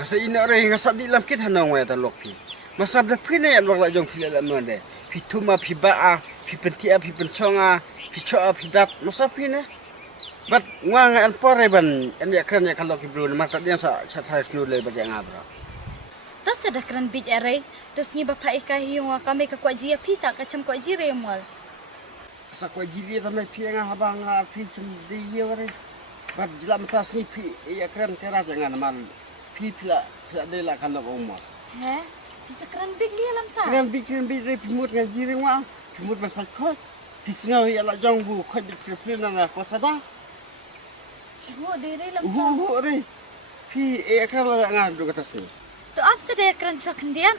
Ngasa ina re ngasa di lam kit hanong wa ta lok pi. Masa ber pi ne lok la jong pi la mon de. Pi tuma pi ba a, pi pentia pi penconga, pi choa pi dat masa pi ne. Bat wang an pore ban an ya kran ya kalau ki bro mata dia sa thai snu le ba yang abra. Tas sada kran bij are, tos ngi bapa ika hiung wa kame ka kwa jia pisa ka cham kwa jire mol. Sa kwa jili ta me pi nga habang nga pi chum di ye wa re. Bat jila mata sni pi ya kran kera jangan mal. Pi pila de la kalau umma. He? Bisa kran bij li lam ta. Kran bij re pi mut nga jiri wa. Pi mut ba sa khot. Pi sngau ya la jong bu khot di pri na ko sada. Ho diri lam ta. Ho re. Pi kran la nga du kata sni. To ab sada kran chwa kendian.